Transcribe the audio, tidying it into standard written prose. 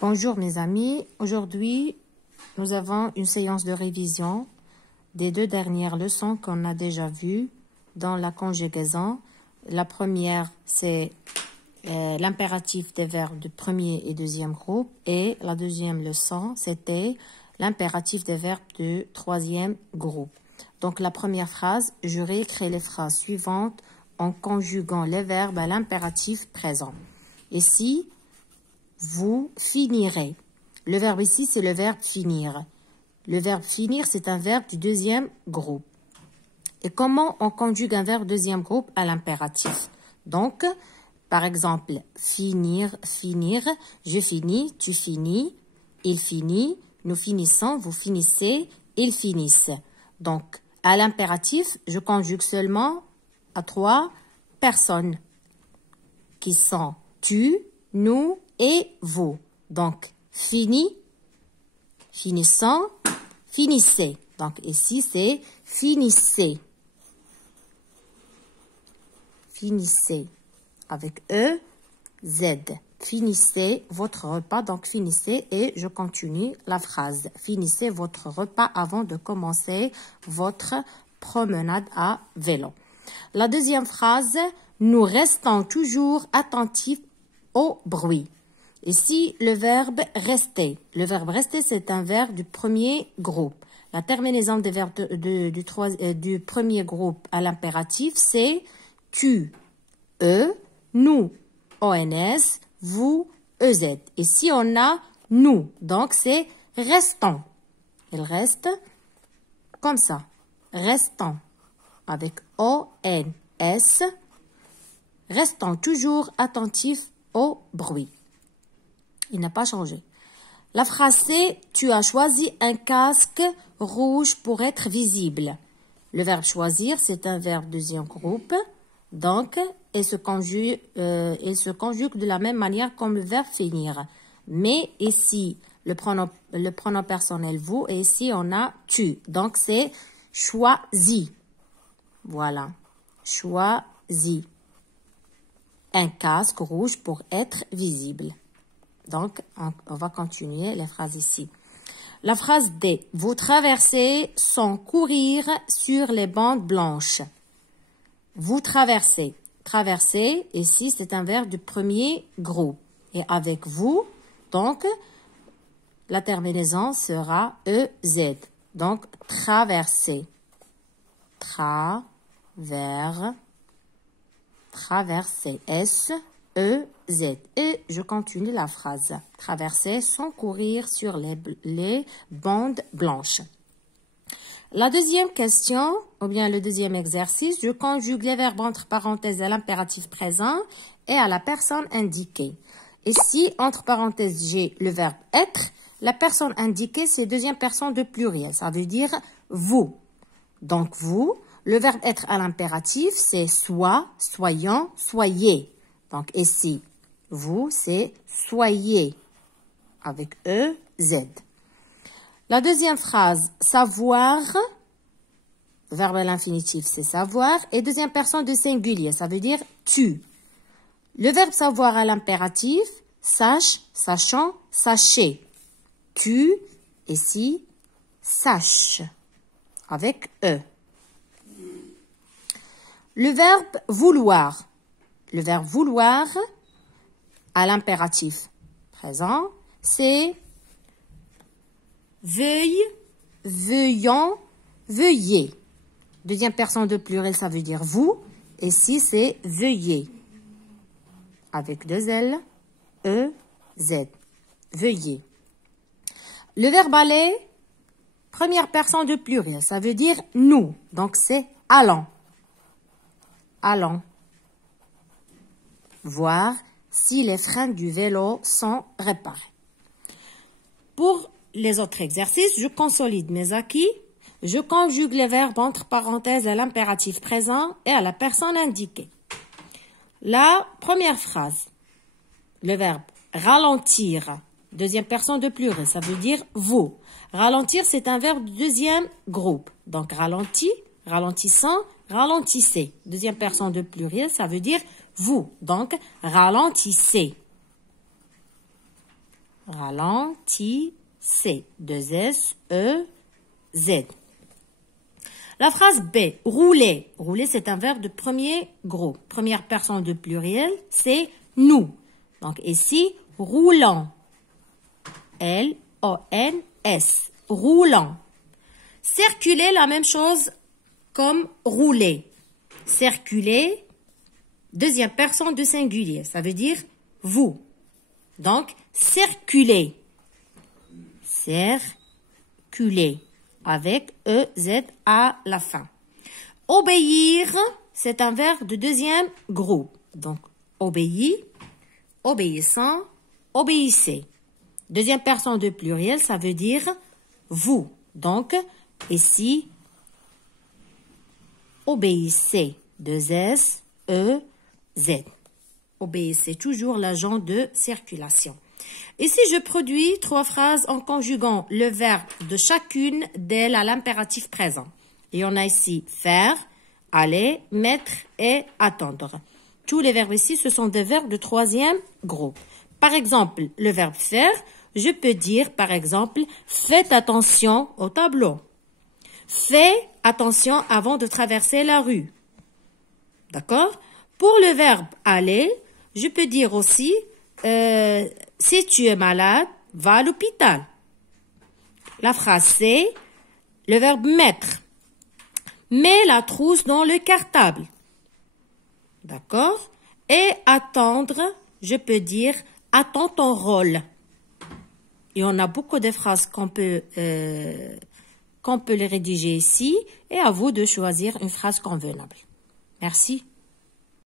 Bonjour mes amis, aujourd'hui nous avons une séance de révision des deux dernières leçons qu'on a déjà vues dans la conjugaison. La première c'est l'impératif des verbes du premier et deuxième groupe et la deuxième leçon c'était l'impératif des verbes du troisième groupe. Donc la première phrase, je réécris les phrases suivantes en conjuguant les verbes à l'impératif présent. Ici, vous finirez. Le verbe ici, c'est le verbe finir. Le verbe finir, c'est un verbe du deuxième groupe. Et comment on conjugue un verbe deuxième groupe à l'impératif? Donc, par exemple, finir, finir, je finis, tu finis, il finit, nous finissons, vous finissez, ils finissent. Donc, à l'impératif, je conjugue seulement à trois personnes qui sont tu, nous et vous. Donc, fini, finissant, finissez. Donc, ici, c'est finissez. Finissez. Avec E, Z. Finissez votre repas. Donc, finissez et je continue la phrase. Finissez votre repas avant de commencer votre promenade à vélo. La deuxième phrase, nous restons toujours attentifs au bruit. Ici, le verbe rester. Le verbe rester, c'est un verbe du premier groupe. La terminaison des verbes du premier groupe à l'impératif, c'est tu, eux, nous, ONS, vous, EZ. Ici, on a nous. Donc, c'est restons. Il reste comme ça. Restons. Avec ONS. Restons toujours attentifs au bruit. Il n'a pas changé. La phrase c'est « Tu as choisi un casque rouge pour être visible ». Le verbe « choisir », c'est un verbe deuxième groupe. Donc, il se conjugue de la même manière comme le verbe « finir ». Mais ici, le pronom personnel « vous » et ici, on a « tu ». Donc, c'est « choisi ». Voilà. « Choisi ». Un casque rouge pour être visible. Donc, on va continuer les phrases ici. La phrase D. Vous traversez sans courir sur les bandes blanches. Vous traversez. Traverser, ici, c'est un verbe du premier groupe. Et avec vous, donc, la terminaison sera EZ. Donc, traverser. Traverser. S-E-Z. Et je continue la phrase. Traverser sans courir sur les bandes blanches. La deuxième question, ou bien le deuxième exercice, je conjugue les verbes entre parenthèses à l'impératif présent et à la personne indiquée. Ici, entre parenthèses, j'ai le verbe être. La personne indiquée, c'est deuxième personne de pluriel. Ça veut dire vous. Donc, vous. Le verbe être à l'impératif, c'est soit, soyons, soyez. Donc ici, vous, c'est soyez. Avec E, Z. La deuxième phrase, savoir. Verbe à l'infinitif, c'est savoir. Et deuxième personne de singulier, ça veut dire tu. Le verbe savoir à l'impératif, sache, sachant, sachez. Tu, ici, sache. Avec E. Le verbe vouloir. Le verbe vouloir à l'impératif présent, c'est veuille, veuillons, veuillez. Deuxième personne de pluriel, ça veut dire vous. Ici, c'est veuillez. Avec deux L, E, Z. Veuillez. Le verbe aller, première personne de pluriel, ça veut dire nous. Donc, c'est allons. Allons voir si les freins du vélo sont réparés. Pour les autres exercices, je consolide mes acquis. Je conjugue les verbes entre parenthèses à l'impératif présent et à la personne indiquée. La première phrase, le verbe ralentir, deuxième personne de pluriel, ça veut dire vous. Ralentir, c'est un verbe du deuxième groupe. Donc, ralenti, ralentissant, ralentissez. Deuxième personne de pluriel, ça veut dire vous. Donc, ralentissez. Ralentissez. 2 S, E, Z. La phrase B, rouler. Rouler, c'est un verbe de premier groupe. Première personne de pluriel, c'est nous. Donc ici, roulant. L-O-N-S. Roulant. Circuler, la même chose comme rouler. Circuler, deuxième personne de singulier. Ça veut dire vous. Donc, circuler. Circuler. Avec E-Z à la fin. Obéir, c'est un verbe de deuxième groupe. Donc, obéir, obéissant, obéissez. Deuxième personne de pluriel, ça veut dire vous. Donc, ici, obéissez. 2 S, E, Z. Obéissez toujours l'agent de circulation. Ici, je produis 3 phrases en conjuguant le verbe de chacune d'elles à l'impératif présent. Et on a ici faire, aller, mettre et attendre. Tous les verbes ici, ce sont des verbes de troisième groupe. Par exemple, le verbe faire, je peux dire, par exemple, faites attention au tableau. Fais attention avant de traverser la rue. D'accord? Pour le verbe aller, je peux dire aussi, si tu es malade, va à l'hôpital. La phrase c'est le verbe mettre. Mets la trousse dans le cartable. D'accord? Et attendre, je peux dire attends ton rôle. Et on a beaucoup de phrases qu'on peut les rédiger ici. Et à vous de choisir une phrase convenable. Merci.